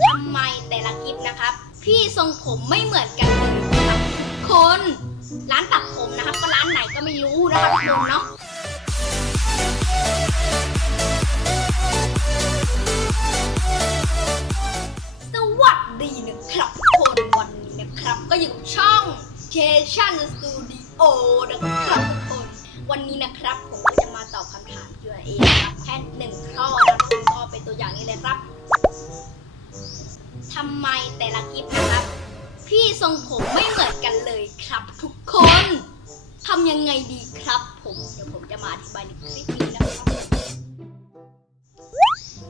ทำไมแต่ละคลิปนะครับ พี่ทรงผมไม่เหมือนกันเลยครับทุกคนร้านตัดผมนะครับ ก็ร้านไหนก็ไม่รู้นะครับทุกคนเนาะสวัสดีนะครับทุกคนวันนี้นะครับ ก็อยู่กับช่อง k s h a n Studio นะครับทุกคน วันนี้นะครับ ผมก็จะมาตอบคำถาม Q&A นะครับแค่หนึ่งข้อนะครับก็เป็นตัวอย่างนี้เลยครับำไมแต่ละคลิปนะครับ พี่ทรงผมไม่เหมือนกันเลยครับทุกคนทำยังไงดีครับผมเดี๋ยวผมจะมาอธิบายในคลิปนี้นะครับ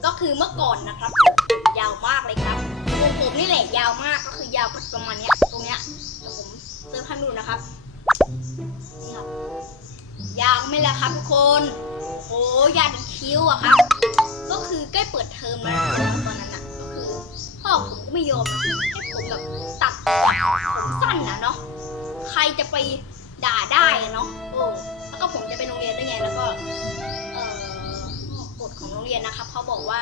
ก็คือเมื่อก่อนนะครับ ยาวมากเลยครับวงผมนี่แหละยาวมากก็คือยาวประมาณเนี้ยตรงเนี้ยเดี๋ยวผมเติมให้ดูนะครับนี่ครับ ยาวไม่ละครับทุกคนโอ้ยาวเป็นคิ้วอะครับ ก็คือใกล้เปิดเทอมแล้วนะครับตอนนั้น ยอมนะให้ผมแบบตัดผมสั้นนะเนาะใครจะไปด่าได้เนาะโอ้แล้วก็ผมจะไปโรงเรียนได้ไงแล้วก็เออกฎของโรงเรียนนะครับเขาบอกว่า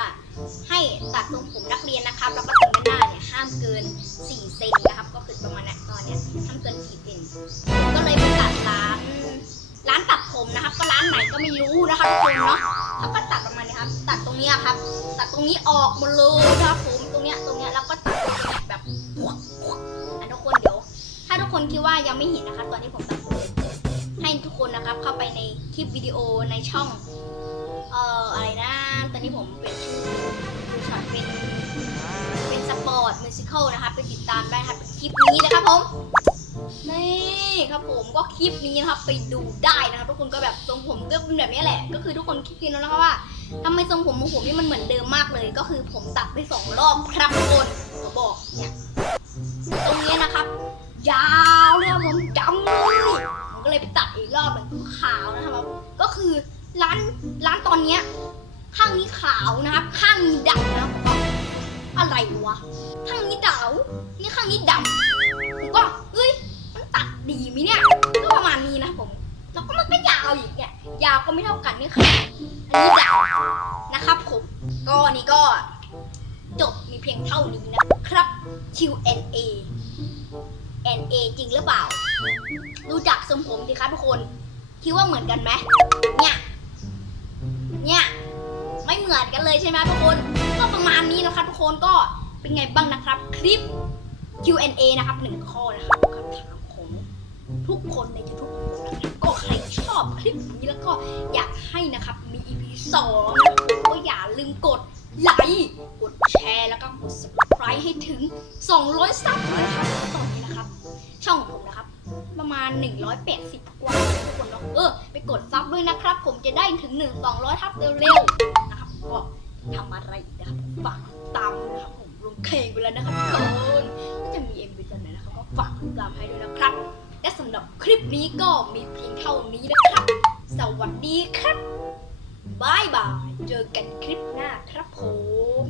ให้ตัดทรงผมนักเรียนนะครับแล้วก็ตรงด้นหน้าเนี่ยห้ามเกิน4เซนนะครับ ก็คือประมาณนี้ยตอนเนี้ยห้ามเกิน4เซนก็เลยไปตัดร้านร้านตัดผมนะครับ ก็ร้านไหนก็ไม่รู้นะครับทุกคนเนาะ นี้ยครับ ตัดตรงนี้ออกหมดเลยครับผมตรงเนี้ยตรงเนี้ยแล้วก็ตัดตรงเนี้ยแบบอะทุกคนเดี๋ยว ถ้าทุกคนคิดว่ายังไม่เห็นนะครับ ตอนที่ผมตัดผมให้ทุกคนนะครับ เข้าไปในคลิปวิดีโอในช่อง เอ่ออะไรนะ ตอนนี้ผมเปลี่ยนชื่อช็อตเป็นเป็นสปอร์ตมิวสิควลนะคะไปติดตามได้ครับเป็นคลิปนี้นะครับผมนี่ครับผมก็คลิปนี้นะครับไปดูได้นะครับทุกคนก็แบบทรงผมก็เป็นแบบนี้แหละ ก็คือทุกคนคิดกันแล้วนะครับว่า ทำไมทรงผมของผมนี่มันเหมือนเดิมมากเลย ก็คือผมตัดไปสองรอบครับทุกคนก็บอกเนี่ยตรงนี้นะครับ ยาวเลยผมจำเลยผมก็เลยไปตัดอีกรอบหนึ่งขาวนะครับก็คือร้านร้านตอนเนี้ยข้างนี้ขาวนะครับ ข้างนี้ดำนะครับผมก็อะไรวะข้างนี้ดาวนี่ข้างนี้ดำผมก็เฮ้ยมันตัดดีไหมเนี่ย ยาวก็ไม่เท่ากันนี่ค่ะอันนี้ดำนะครับผมก็นนี้ก็จบมีเพียงเท่านี้นะครับ Q&A N A จริงหรือเปล่ารู้จักทรงผมสิครับทุกคน คิดว่าเหมือนกันไหมเนี่ย เนี่ย ไม่เหมือนกันเลยใช่ไหมทุกคน ก็ประมาณนี้นะครับทุกคนก็เป็นไงบ้างนะครับ คลิป Q&A นะครับหนึ่งข้อนะครับคำถามของทุกคนใน YouTube ก็อยากให้นะครับมี EP สองก็อย่าลืมกดไลค์กดแชร์แล้วก็กด subscribe ให้ถึง 200ซับเลยนะครับตอนนี้นะครับ ช่องผมนะครับ ประมาณ 180 กว่าทุกคนเนาะเออไปกดซับด้วยนะครับ ผมจะได้ถึง 1 200ทับเร็วๆนะครับก็ทำอะไรอีกนะครับฝากตามด้วยนะครับผมลงเพลงไปแล้วนะครับทุกคนก็จะมีเอ็มวีตอนไหนนะครับก็ฝากติดตามให้ด้วยนะครับและสำหรับคลิปนี้ก็มีเพียงเท่านี้นะครับ สวัสดีครับบายบาย เจอกันคลิปหน้าครับผม